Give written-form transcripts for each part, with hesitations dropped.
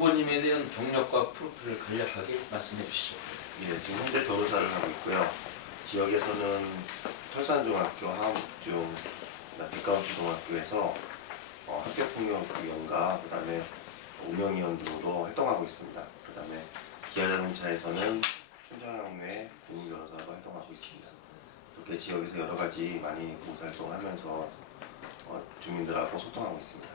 후보님에 대한 경력과 프로필을 간략하게 말씀해 주시죠. 예, 지금 현재 변호사를 하고 있고요. 지역에서는 철산중학교, 하암중, 백가운초등학교에서 학교폭력위원과 그다음에 운영위원 등으로 활동하고 있습니다. 그다음에 기아자동차에서는 춘천항내 공무변호사로 활동하고 있습니다. 이렇게 지역에서 여러 가지 많이 봉사활동을 하면서 주민들하고 소통하고 있습니다.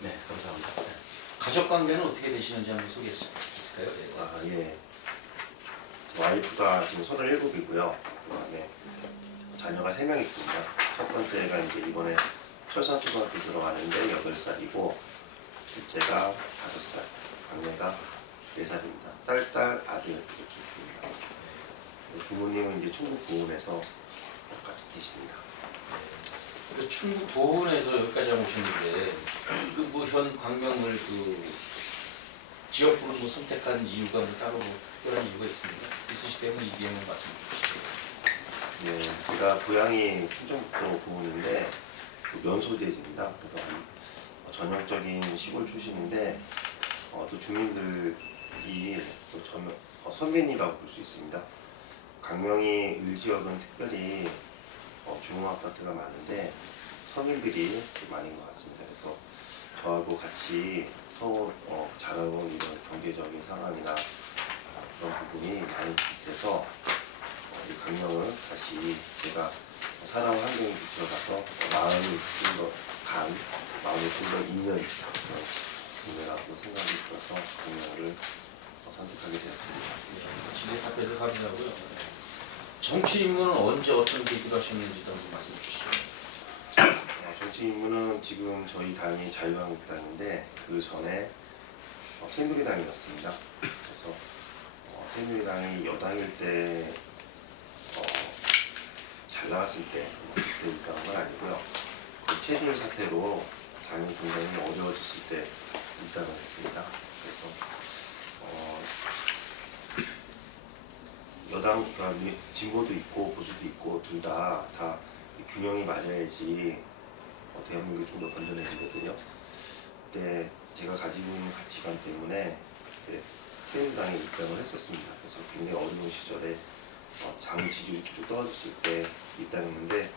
네, 감사합니다. 가족 관계는 어떻게 되시는지 한번 소개해 주실까요? 네. 예. 와이프가 지금 37이고요. 그다음에 자녀가 3명 있습니다. 첫 번째가 이제 이번에 철산초등학교 들어가는데 8살이고, 둘째가 5살, 막내가 4살입니다. 딸, 아들 이렇게 있습니다. 부모님은 이제 충북 보은에서 같이 계십니다. 그 충북 보은에서 여기까지 오셨는데 그 뭐 현 광명을 지역구를 선택한 이유가 따로 특별한 이유가 있습니까? 있으시다면 이 비용을 말씀해 주시죠. 네, 제가 고향이 충청북도 보은인데 면소재지입니다. 그래서 전형적인 시골 출신인데 또 주민들이 또 선민이라고 볼 수 있습니다. 광명이 을지역은 특별히 중흥아파트가 많은데 서민들이 많은 것 같습니다. 그래서 저하고 같이 자라온 이런 경제적인 상황이나 그런 부분이 많이 비슷해서 이 광명을 다시 제가 살아온 환경에 비춰가서 마음이 좀 더 있는 그런 동네라고 생각이 들어서 광명을 선택하게 되었습니다. 질문 답변해서 감사하고요. 정치 입문은 언제 어떤 계기로 하셨는지도 한번 말씀해 주시죠. 정치 임무는 지금 저희 당이 자유한국당인데 그 전에 새누리당이었습니다. 그래서 새누리당이 여당일 때 잘 나갔을 때 그때 입당한 건 아니고요. 그 체질 사태로 당이 굉장히 어려워졌을 때 입당을 했습니다. 그래서 여당, 그러니까 진보도 있고 보수도 있고 둘 다 균형이 맞아야지 대한민국이 좀 더 건전해지거든요. 그때 제가 가지고 있는 가치관 때문에 새누리당에 입당을 했었습니다. 그래서 굉장히 어려운 시절에 당 지지율이 쭉 떨어졌을 때 입당했는데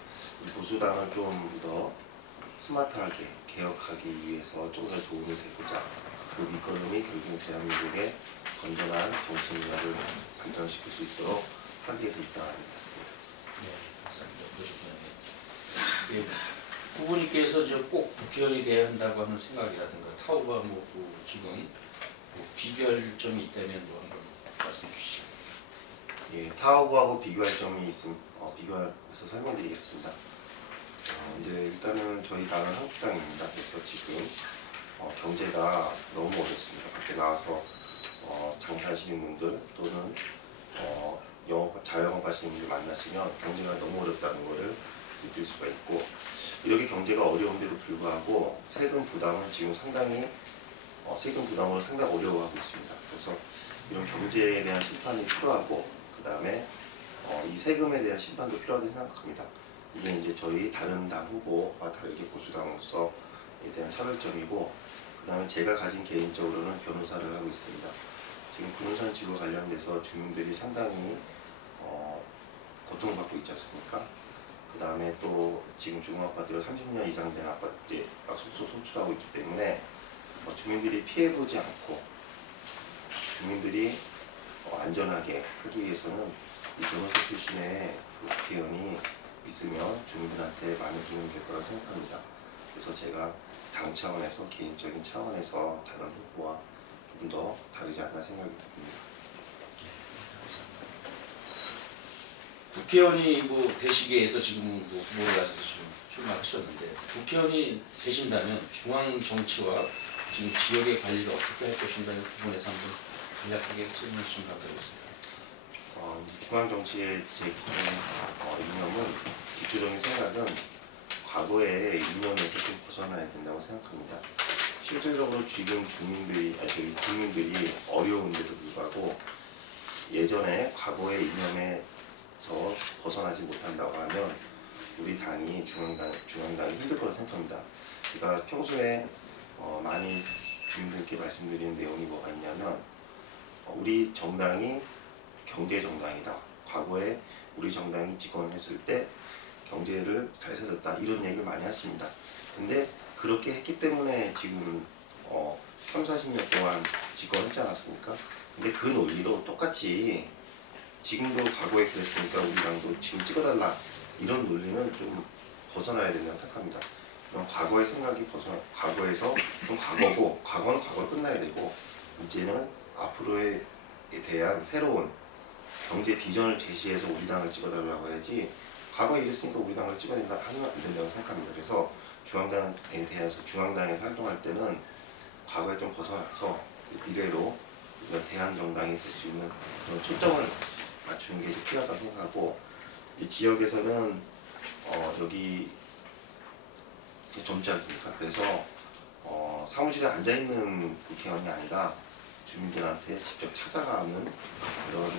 보수당을 좀 더 스마트하게 개혁하기 위해서 좀 더 도움이 되고자 그 밑거름이 결국 대한민국의 건전한 정치 문화를 발전시킬 수 있도록 하기 위해서 입당하게 됐습니다. 네, 감사합니다. 그러시군요. 후보님께서 꼭 국회의원이 돼야 한다고 하는 생각이라든가 타오가 지금 비교할 점이 있다면 한번 말씀해 주시죠. 예, 타오하고 비교할 점이 있으면 비교해서 설명드리겠습니다. 이제 일단은 저희 당은 한국당입니다. 그래서 지금 경제가 너무 어렵습니다. 밖에 나와서 장사하시는 분들 또는 자영업하시는 분들 만나시면 경제가 너무 어렵다는 것을 느낄 수가 있고, 이렇게 경제가 어려운데도 불구하고 세금 부담은 지금 상당히 세금 부담으로 상당히 어려워하고 있습니다. 그래서 이런 경제에 대한 심판이 필요하고, 그 다음에 이 세금에 대한 심판도 필요하다고 생각합니다. 이게 이제 저희 다른 당 후보와 다르게 보수당으로서에 대한 차별점이고, 그 다음에 제가 가진 개인적으로는 변호사를 하고 있습니다. 지금 부동산 지구 관련돼서 주민들이 상당히 고통받고 있지 않습니까? 그 다음에 또 지금 중흥아파트가 30년 이상 된 아파트에 소출하고 있기 때문에 주민들이 피해보지 않고 주민들이 안전하게 하기 위해서는 이 변호사 출신의 국회의원이 있으면 주민들한테 많은 도움이 될 거라고 생각합니다. 그래서 제가 당 차원에서 개인적인 차원에서 다른 후보와 조금 더 다르지 않나 생각이 듭니다. 국회의원이 되시기 위해서 지금 후보를 가서 지금 출마하셨는데, 국회의원이 되신다면 중앙 정치와 지금 지역의 관리를 어떻게 할 것인가의 부분에서 한번 간략하게 설명 좀 부탁드리겠습니다. 중앙 정치의 제 기존의 이념은, 기초적인 생각은 과거의 이념에서 좀 벗어나야 된다고 생각합니다. 실질적으로 지금 국민들이 어려운데도 불구하고 예전에 과거의 이념에서 벗어나지 못한다고 하면 우리 당이 중앙당이 힘들 거라 생각합니다. 제가 평소에 많이 주민들께 말씀드리는 내용이 뭐가 있냐면 우리 정당이 경제 정당이다. 과거에 우리 정당이 집권을 했을 때 경제를 잘 살렸다. 이런 얘기를 많이 하십니다. 근데 그렇게 했기 때문에 지금 3, 40년 동안 집권했지 않았습니까? 근데 그 논리로 똑같이 지금도 과거에 그랬으니까 우리 당도 지금 찍어달라. 이런 논리는 좀 벗어나야 된다고 생각합니다. 그럼 과거의 생각이 과거에서 좀 과거고, 과거는 과거로 끝나야 되고, 이제는 앞으로에 대한 새로운 경제 비전을 제시해서 우리 당을 찍어달라고 해야지, 과거에 이랬으니까 우리 당을 찍어야 된다 하면 안 된다고 생각합니다. 그래서 중앙당에 대해서 중앙당에서 활동할 때는 과거에 좀 벗어나서 미래로 대한정당이 될 수 있는 그런 초점을 맞추는 게 필요하다고 생각하고, 이 지역에서는 여기 젊지 않습니까? 그래서 사무실에 앉아있는 국회의원이 아니라 주민들한테 직접 찾아가는 그런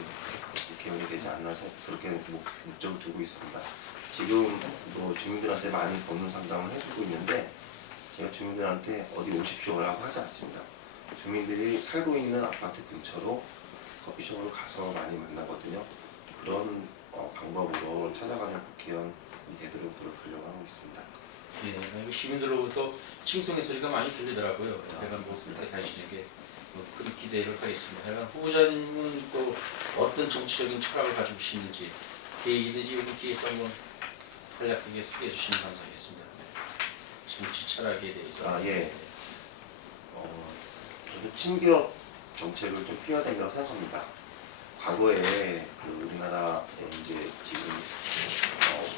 국회의원이 되지 않나 그렇게 목적을 두고 있습니다. 지금 주민들한테 많이 법률 상담을 해주고 있는데 제가 주민들한테 어디 오십시오라고 하지 않습니다. 주민들이 살고 있는 아파트 근처로 커피숍으로 가서 많이 만나거든요. 그런 방법으로 찾아가는 국회의원이 되도록 노력하려고 하고 있습니다. 예, 시민들로부터 칭송의 소리가 많이 들리더라고요. 내가 모습을 다니시는 큰 기대를 하겠습니다. 후보자님은 또 어떤 정치적인 철학을 가지고 계시는지 계획이든지 여기 한번 간략하게 소개해 주시면 감사하겠습니다. 정치 철학에 대해서. 예. 저도 친기업 정책을 좀 피해야 된다고 생각합니다. 과거에 우리나라에 이제 지금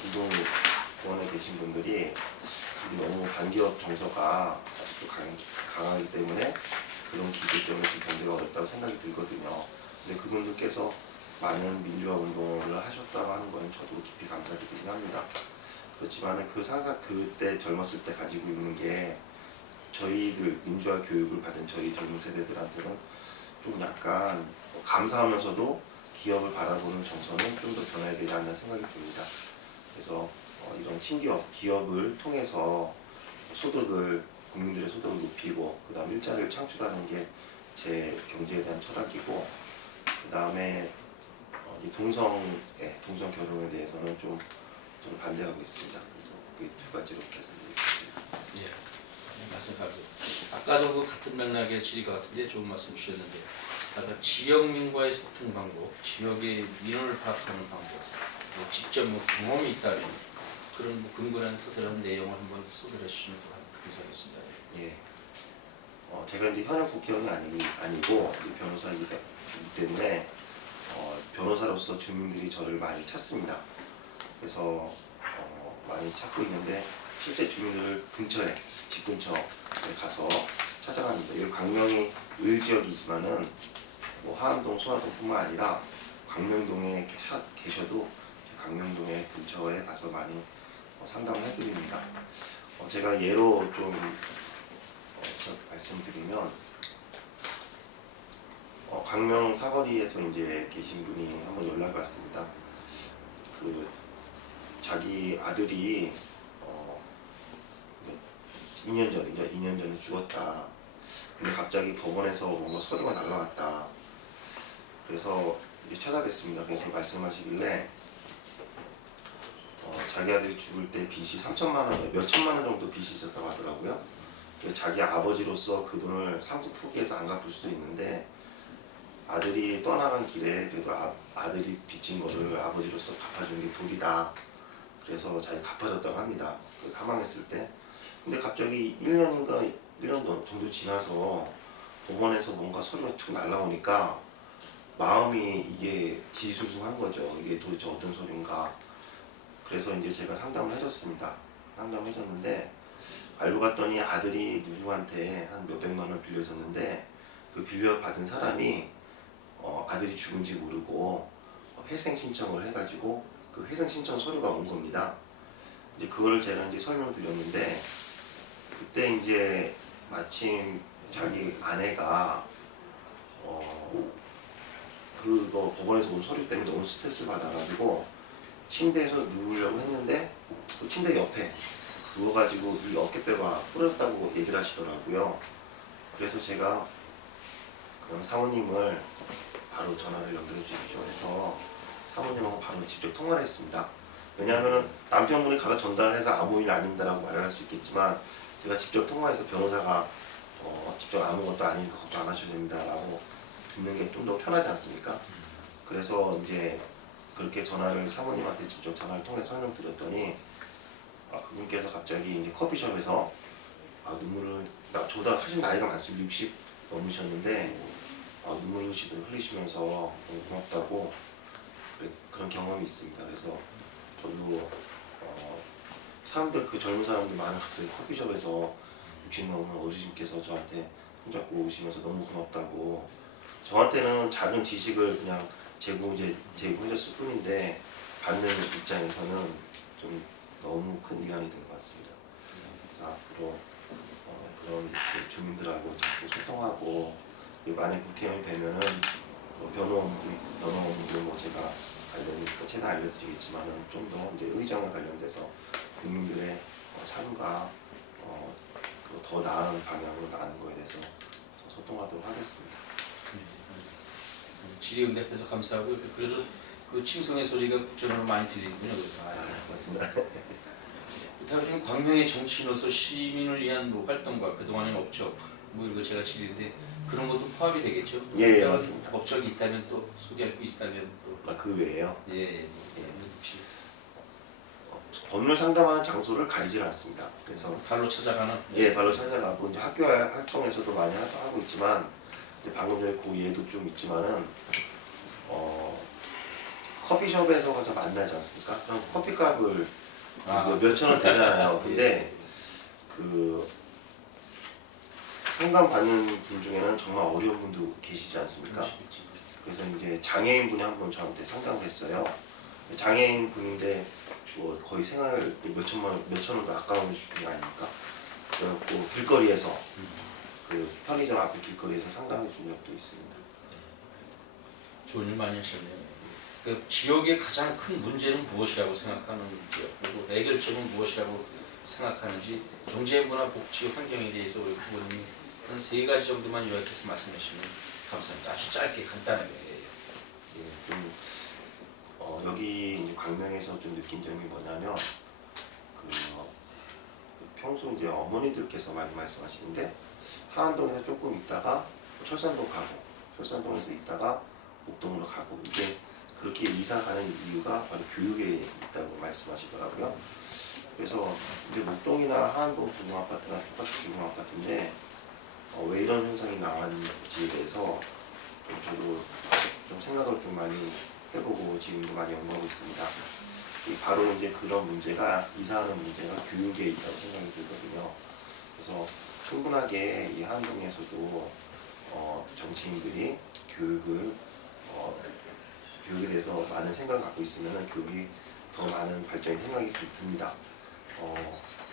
운동권에 계신 분들이 너무 반기업 정서가 아직도 강하기 때문에 그런 기대 때문에 지금 경제가 어렵다고 생각이 들거든요. 근데 그분들께서 많은 민주화 운동을 하셨다고 하는 건 저도 깊이 감사드리긴 합니다. 그렇지만 그때 젊었을 때 가지고 있는 게 저희들 민주화 교육을 받은 저희 젊은 세대들한테는 좀 약간 감사하면서도 기업을 바라보는 정서는 좀 더 변해야 되지 않나 생각이 듭니다. 그래서 이런 친기업, 기업을 통해서 국민들의 소득을 높이고 그 다음 일자리를 창출하는 게 제 경제에 대한 철학이고, 그 다음에 동성 결혼에 대해서는 좀 반대하고 있습니다. 그래서 그 두 가지로 말씀드리겠습니다. 예, 말씀 감사합니다. 아까도 그 같은 맥락의 질의가 같은데 좋은 말씀 주셨는데, 아까 지역민과의 소통 방법, 지역의 민원을 파악하는 방법, 직접 경험이 있다면 그런 근거한 토대한 내용을 한번 소개해 주시면 감사하겠습니다. 예. 제가 이제 현역 국회의원이 아니고 변호사이기 때문에 변호사로서 주민들이 저를 많이 찾습니다. 그래서 많이 찾고 있는데 실제 주민들 근처에 집 근처에 가서 찾아갑니다. 여기 광명이 을지역이지만은 하암동, 소화동뿐만 아니라 광명동에 계셔도 광명동의 근처에 가서 많이 상담을 해드립니다. 제가 예로 좀 말씀드리면 광명 사거리에서 이제 계신 분이 한번 연락이 왔습니다. 자기 아들이 2년 전에 죽었다. 근데 갑자기 법원에서 뭔가 서류가 날라왔다. 그래서 이제 찾아뵀습니다. 그래서 말씀하시길래 자기 아들이 죽을 때 빚이 3천만 원, 몇 천만 원 정도 빚이 있었다고 하더라고요. 자기 아버지로서 그 돈을 상속 포기해서 안 갚을 수도 있는데 아들이 떠나간 길에 그래도 아들이 빚진 거를 아버지로서 갚아준 게 도리다. 그래서 자기 갚아줬다고 합니다. 사망했을 때. 근데 갑자기 1년 정도 지나서 법원에서 뭔가 소리가 툭 날라오니까 마음이 이게 뒤숭숭한 거죠. 이게 도대체 어떤 소린가. 그래서 이제 제가 상담을 해줬습니다. 상담해줬는데 알고 봤더니 아들이 누구한테 한 몇백만 원 빌려줬는데 그 빌려받은 사람이 아들이 죽은지 모르고 회생 신청을 해가지고 그 회생 신청 서류가 온 겁니다. 이제 그걸 제가 이제 설명드렸는데 그때 이제 마침 자기 아내가 그거 법원에서 온 서류 때문에 너무 스트레스를 받아가지고 침대에서 누우려고 했는데 그 침대 옆에 누워가지고 이 어깨뼈가 부러졌다고 얘기를 하시더라고요. 그래서 제가 그럼 사모님을 바로 전화를 연결해 주십시오 해서 사모님하고 바로 직접 통화를 했습니다. 왜냐하면 남편분이 가서 전달해서 아무 일 아닙니다라고 말을 할 수 있겠지만 제가 직접 통화해서 변호사가 직접 아무것도 아니니까 걱정 안 하셔도 됩니다라고 듣는 게 좀 더 편하지 않습니까? 그래서 이제 그렇게 전화를 사모님한테 직접 전화를 통해서 설명드렸더니 그분께서 갑자기 이제 커피숍에서 눈물을 저보다 훨씬 나이가 많습니다. 60 넘으셨는데 눈물을 흘리시면서 너무 고맙다고 그런 경험이 있습니다. 그래서 저도 사람들 그 젊은 사람들 많은 커피숍에서 60 넘은 어르신께서 저한테 손잡고 오시면서 너무 고맙다고 저한테는 작은 지식을 그냥 제공해줬을 뿐인데 받는 입장에서는 좀 너무 큰 위안이 된 것 같습니다. 그래서 앞으로 그런 주민들하고 자꾸 소통하고 만약 국회의원이 되면은 변호원들 제가 최대한 알려드리겠지만은 좀 더 이제 의정에 관련돼서 국민들의 삶과 더 나은 방향으로 나가는 거에 대해서 소통하도록 하겠습니다. 질의응답 대표서 감사하고 그래서 그 칭송의 소리가 국정으로 많이 들리군요. 그래서 고맙습니다. 다음 광명의 정치인으로서 시민을 위한 뭐 활동과 그동안은 없죠. 뭐 이거 제가 질의인데 그런 것도 포함이 되겠죠. 예, 맞습니다. 업적이 있다면 또 소개할 게 있다면 또 그 외에요. 예, 혹시 법률 상담하는 장소를 가리질 않습니다. 그래서 발로 찾아가는 발로 찾아가고 이제 학교 활동에서도 많이 하고 있지만 이제 방금 전에 그 예도 좀 있지만은 커피숍에서 가서 만나지 않습니까? 그럼 커피값을 몇천 원 되잖아요. 근데 그 상담 받는 분 중에는 정말 어려운 분도 계시지 않습니까? 그래서 이제 장애인 분이 한 분 저한테 상담을 했어요. 장애인 분인데 뭐 거의 생활 몇천 원도 아까운 분이 아닙니까? 그래갖고 길거리에서 그 편의점 앞에 길거리에서 상담해 준 적도 있습니다. 좋은 일 많이 하셨네요. 그 지역의 가장 큰 문제는 무엇이라고 생각하는지요? 그리고 해결점은 무엇이라고 생각하는지 경제, 문화, 복지, 환경에 대해서 우리 부모님이 한 3가지 정도만 요약해서 말씀해 주시면 감사합니다. 아주 짧게 간단하게. 좀 여기 이제 광명에서 좀 느낀 점이 뭐냐면 평소 이제 어머니들께서 많이 말씀하시는데 하안동에서 조금 있다가 철산동 가고 철산동에서 있다가 목동으로 가고 이게 그렇게 이사 가는 이유가 바로 교육에 있다고 말씀하시더라고요. 그래서 이제 목동이나 하안동 주공아파트나 똑같이 주공아파트인데 왜 이런 현상이 나왔는지에 대해서 저도 좀 생각을 좀 많이 해보고 지금도 많이 연구하고 있습니다. 바로 이제 그런 문제가 이사하는 문제가 교육에 있다고 생각이 들거든요. 그래서 충분하게 이 하안동에서도 정치인들이 교육에 대해서 많은 생각을 갖고 있으면 교육이 더 많은 발전이 생각이 듭니다.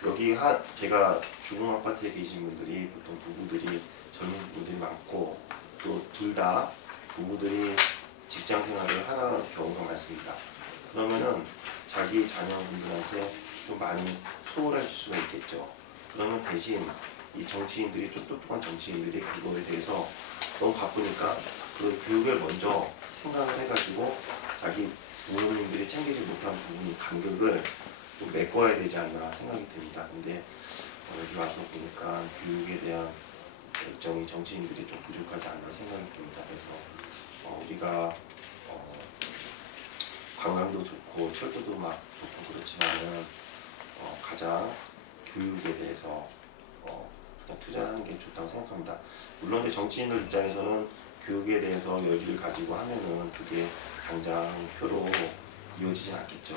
여기 제가 주공아파트에 계신 분들이 보통 부부들이 젊은 분들이 많고 또 둘 다 부부들이 직장 생활을 하는 경우가 많습니다. 그러면은 자기 자녀분들한테 좀 많이 소홀해질 수가 있겠죠. 그러면 대신 이 정치인들이 좀 똑똑한 정치인들이 그거에 대해서 너무 바쁘니까 그 교육을 먼저 생각을 해가지고 자기 부모님들이 챙기지 못한 부분이 간격을 좀 메꿔야 되지 않나 생각이 듭니다. 근데 여기 와서 보니까 교육에 대한 열정이 정치인들이 좀 부족하지 않나 생각이 듭니다. 그래서 우리가 관광도 좋고 철도도 막 좋고 그렇지만은 가장 교육에 대해서 그냥 투자하는 게 좋다고 생각합니다. 물론 이제 정치인들 입장에서는 교육에 대해서 열의를 가지고 하면은 그게 당장 표로 이어지지 않겠죠.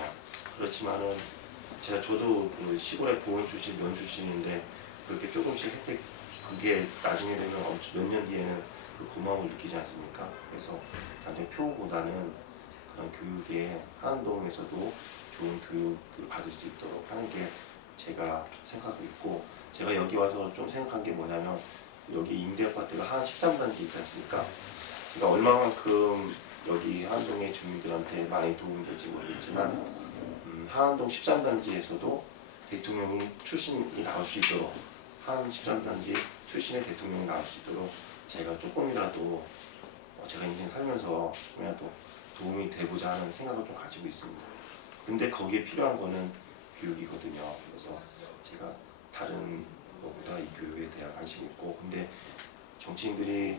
그렇지만은 저도 그 시골에 보훈 출신, 면 출신인데 그렇게 조금씩 혜택 그게 나중에 되면 몇 년 뒤에는 그 고마움을 느끼지 않습니까? 그래서 단순히 표보다는 그런 교육에 하안동에서도 좋은 교육을 받을 수 있도록 하는 게 제가 생각하고 있고 제가 여기 와서 좀 생각한 게 뭐냐면 여기 임대아파트가 하안 13단지 있지 않습니까? 제가 얼마만큼 여기 하안동의 주민들한테 많이 도움이 될지 모르겠지만 하안동 13단지에서도 대통령이 출신이 나올 수 있도록 하안 13단지 출신의 대통령이 나올 수 있도록 제가 조금이라도 제가 인생 살면서 조금이라도 도움이 되고자 하는 생각을 좀 가지고 있습니다. 근데 거기에 필요한 거는 교육이거든요. 그래서 제가 다른 것보다 이 교육에 대한 관심이 있고, 근데 정치인들이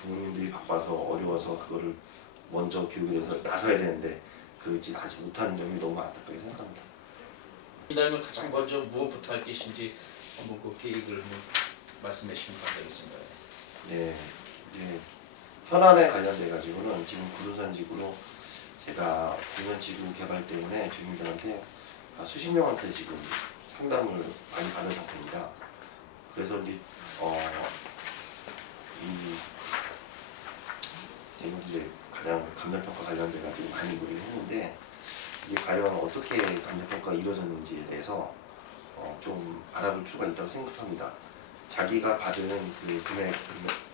부모님들이 바빠서 어려워서 그거를 먼저 교육에 대해서 나서야 되는데 그러지 아직 못하는 점이 너무 안타깝게 생각합니다. 이달면 가장 먼저 무엇부터 할 것인지 한번 그 계획을 한번 말씀해 주시면 감사하겠습니다. 네, 이제 현안에 관련돼 가지고는 지금 구둔산 지구로 제가 공연 지구 개발 때문에 주민들한테 수십 명한테 지금 상담을 많이 받은 상태입니다. 그래서 이제 이 지금 이제 가장 감정평가 관련돼 가지고 많이 문의를 했는데 이게 과연 어떻게 감정평가가 이루어졌는지에 대해서 좀 알아볼 필요가 있다고 생각합니다. 자기가 받은 그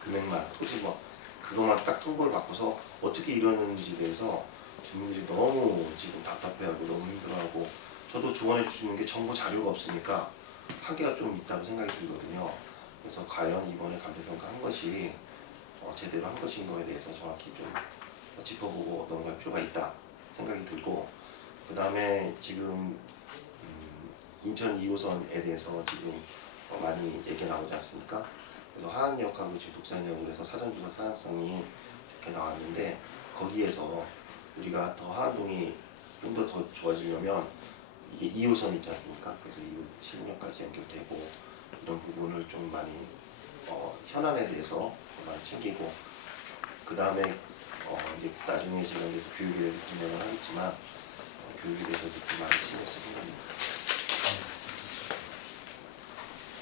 금액만 토지 뭐 그것만 딱 통보를 받고서 어떻게 이루어졌는지에 대해서 주민들이 너무 지금 답답해하고 너무 힘들어하고 저도 조언해 줄 수 있는 게 정보 자료가 없으니까 한계가 좀 있다고 생각이 들거든요. 그래서 과연 이번에 감정평가한 것이 제대로 한 것인 거에 대해서 정확히 좀 짚어보고 넘어갈 필요가 있다 생각이 들고, 그 다음에 지금 인천 2호선에 대해서 지금 많이 얘기가 나오지 않습니까? 그래서 하안역하고 지금 독산역으로 해서 사전조사 사안성이 좋게 나왔는데 거기에서 우리가 더 하안동이 좀 더 좋아지려면 이게 2호선 있지 않습니까? 그래서 2호 신역까지 연결되고 이런 부분을 좀 많이 현안에 대해서 좀 많이 챙기고, 그 다음에 이제 나중에 제가 이제 교육에 대해서 진행을 하겠지만 교육에 대해서도 좀 많이 신경 쓸 생각입니다.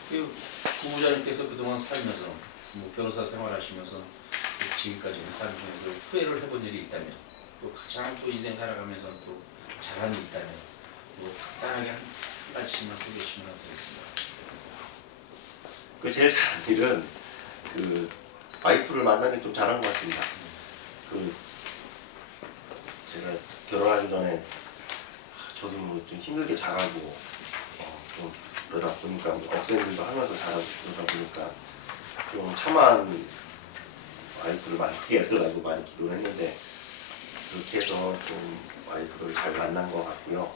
그 후보자님께서 그동안 살면서 뭐 변호사 생활하시면서 지금까지의 삶 중에서 후회를 해본 일이 있다면, 또 가장 또 인생 살아가면서 또 잘한 일이 있다면 뭐 간단하게 한 가지씩만 소개해 주시면 되겠습니다. 그 제일 잘한 일은 그 와이프를 만난 게 좀 잘한 것 같습니다. 그 제가 결혼하기 전에 저도 좀 힘들게 자라고 좀 그러다 보니까 억센일도 하면서 자라고 그러다 보니까 좀 참한 와이프를 만나게 해달라고 많이 기도를 했는데 그렇게 해서 좀 와이프를 잘 만난 것 같고요.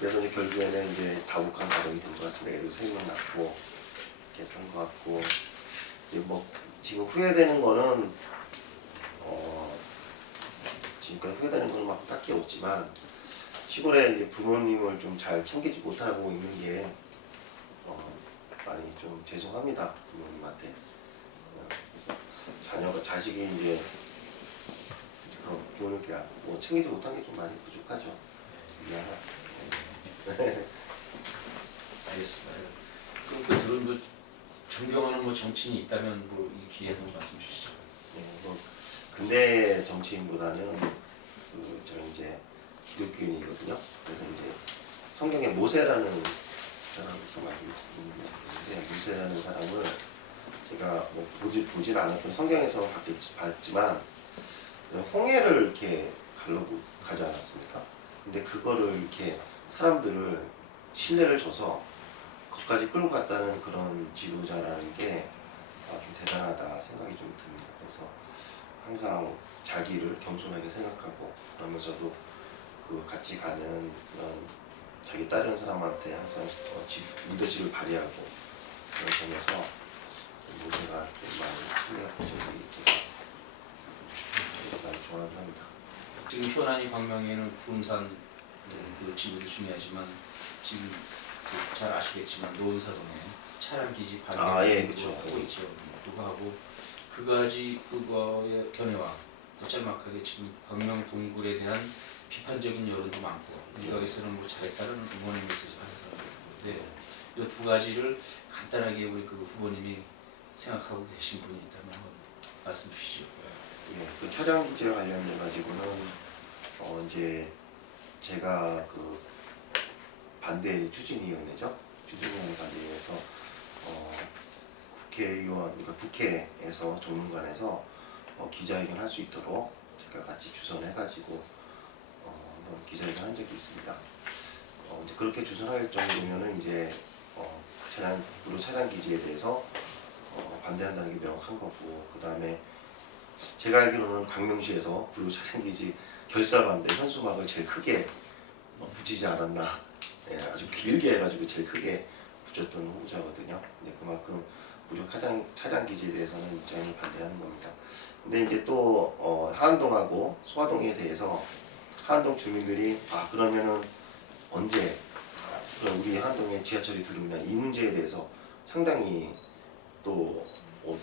그래서 이제 결국에는 이제 다복한 가정이 된 것 같습니다. 애들 3명 낳고 이렇게 산 것 같고, 이제 뭐 지금 후회되는 거는 지금까지 후회되는 거는 막 딱히 없지만 시골에 이제 부모님을 좀 잘 챙기지 못하고 있는 게 많이 좀 죄송합니다, 부모님한테. 그래서 자식이 이제 그런 부모님께 뭐 챙기지 못한 게 좀 많이 부족하죠. 미안하다. 알겠습니다. 그럼 그 들은 그 존경하는 뭐 정치인이 있다면 뭐 이 기회에 한번 말씀 주시죠. 네, 뭐 근대 정치인보다는 그 저는 이제 기독교인이거든요. 그래서 이제 성경에 모세라는 사람을 좀 알고 있는데, 모세라는 사람을 제가 뭐 보진 않았고 성경에서 봤지만 홍해를 이렇게 가지 않았습니까? 근데 그거를 이렇게 사람들을 신뢰를 줘서 거기까지 끌고 갔다는 그런 지도자라는 게 좀 대단하다 생각이 좀 듭니다. 그래서 항상 자기를 겸손하게 생각하고 그러면서도 그 같이 가는 그런 자기 따르는 사람한테 항상 리더십을 발휘하고 그런 점에서 모세가 좀 많이 신뢰하고 저기 많이 좋아하긴 합니다. 지금 현안이 광명에는 구름산 그 지구도 중요하지만 지금 그 잘 아시겠지만 노은사동에 차량기지 발견 예, 그렇죠. 하고 있죠. 또 하고 그가지 그거의 견해와 또 짤막하게 지금 광명 동굴에 대한 비판적인 여론도 많고 일각에서는 뭐 잘했다는 응원의 메시지를 하는 사람도 있는데 이 두 가지를 간단하게 우리 그 후보님이 생각하고 계신 분이 있다면 한번 말씀 주시죠. 예, 그 차량 기재 관련해 가지고는 이제 제가 그 반대 추진위원회죠. 추진위원회 관리에서 국회의원, 그러니까 국회에서 정문관에서 기자회견 할 수 있도록 제가 같이 주선해가지고 한번 기자회견 한 적이 있습니다. 이제 그렇게 주선할 정도면은 이제 차량 기지에 대해서 반대한다는 게 명확한 거고, 그 다음에 제가 알기로는 광명시에서 구로 차량기지 결사반대 현수막을 제일 크게 붙이지 않았나. 예, 아주 길게 해가지고 제일 크게 붙였던 후보자거든요. 근데 그만큼 구로 차량기지에 대해서는 입장이 반대하는 겁니다. 근데 이제 또 하안동하고 소화동에 대해서 하안동 주민들이 그러면은 언제 그럼 우리 하안동에 지하철이 들어오냐 이 문제에 대해서 상당히 또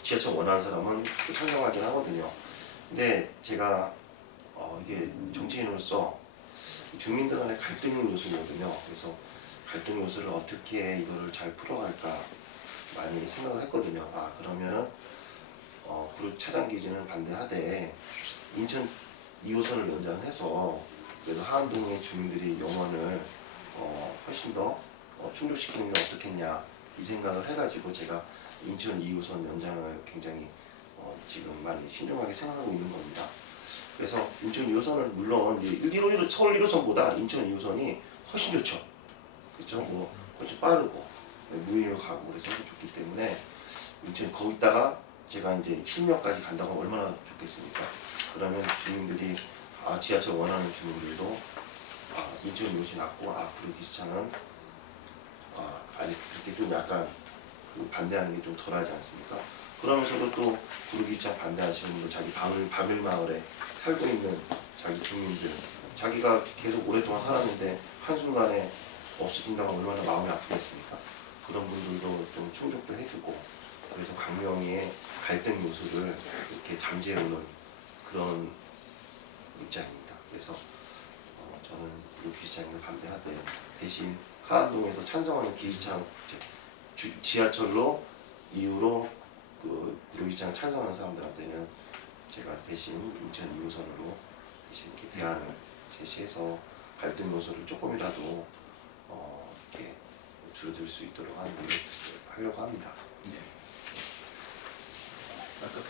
지하철 원하는 사람은 또 찬성하긴 하거든요. 근데 제가 이게 정치인으로서 주민들 간의 갈등 요소거든요. 그래서 갈등 요소를 어떻게 이거를 잘 풀어갈까 많이 생각을 했거든요. 그러면은 구로 차량 기지는 반대하되 인천 2호선을 연장해서 그래서 하안동의 주민들이 영원을 훨씬 더 충족시키는 게 어떻겠냐 이 생각을 해가지고 제가 인천 2호선 연장을 굉장히 지금 많이 신중하게 생각하고 있는 겁니다. 그래서 인천 2호선을 물론 이제 서울 1호선보다 인천 2호선이 훨씬 좋죠. 그렇죠? 뭐 훨씬 빠르고 무인으로 가고 그래서 훨씬 좋기 때문에 인천 거기다가 제가 이제 신명까지 간다고 하면 얼마나 좋겠습니까? 그러면 주민들이 지하철 원하는 주민들도 인천 2호선이 낫고 구로 기지차는 아니 그렇게 좀 약간 반대하는 게 좀 덜하지 않습니까? 그러면서도 또 구로 기지차 반대하시는 분들 자기 바밀마을에 살고 있는 자기 주민들 자기가 계속 오랫동안 살았는데 한순간에 없어진다고 얼마나 마음이 아프겠습니까? 그런 분들도 좀 충족도 해주고 그래서 광명의 갈등 요소를 이렇게 잠재우는 그런 입장입니다. 그래서 저는 구로 기지차에 반대하되 대신 하안동에서 찬성하는 지하철로 이후로 그 구로 기지차를 찬성하는 사람들한테는 제가 대신 인천 2호선으로 대신 이렇게 대안을 제시해서 갈등 요소를 조금이라도 이렇게 줄여들 수 있도록 하려고 합니다. 네. 아까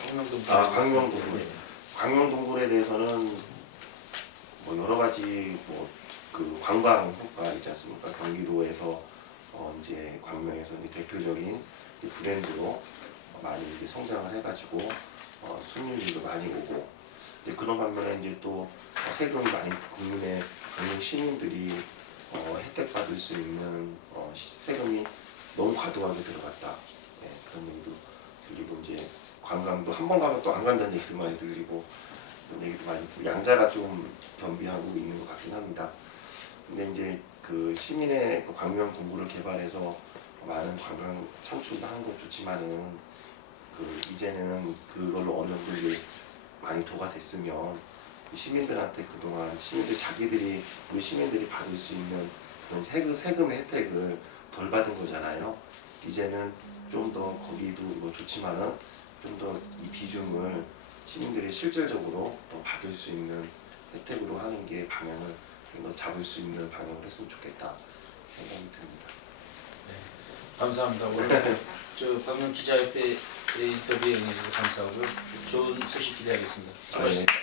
광명동굴. 광명동굴에 대해서는 뭐 여러 가지 그 관광 효과 있지 않습니까? 경기도에서 이제 광명에서 이제 대표적인 브랜드로 많이 이제 성장을 해가지고 손님들도 많이 오고 그런 반면에 이제 또 세금이 많이 국민의 광명 시민들이 혜택 받을 수 있는 세금이 너무 과도하게 들어갔다. 네, 그런 얘기도 들리고 이제 관광도 한 번 가면 또 안 간다는 얘기도 많이 들리고 그런 얘기도 많이 들리고 양자가 좀 겸비하고 있는 것 같긴 합니다. 근데 이제 그 시민의 그 광명 동굴을 개발해서 많은 관광 창출도 하는 건 좋지만은 이제는 그걸로 어느 정도 이제 많이 도가 됐으면 시민들한테 그동안 우리 시민들이 받을 수 있는 그런 세금의 혜택을 덜 받은 거잖아요. 이제는 좀 더 거기도 뭐 좋지만은 좀 더 이 비중을 시민들이 실질적으로 더 받을 수 있는 혜택으로 하는 게 방향을 좀 더 잡을 수 있는 방향을 했으면 좋겠다 생각이 듭니다. 네, 감사합니다. 오늘 광명 기자협회 인터뷰에 응해주셔서 감사하고요. 좋은 소식 기대하겠습니다. 수고하셨습니다.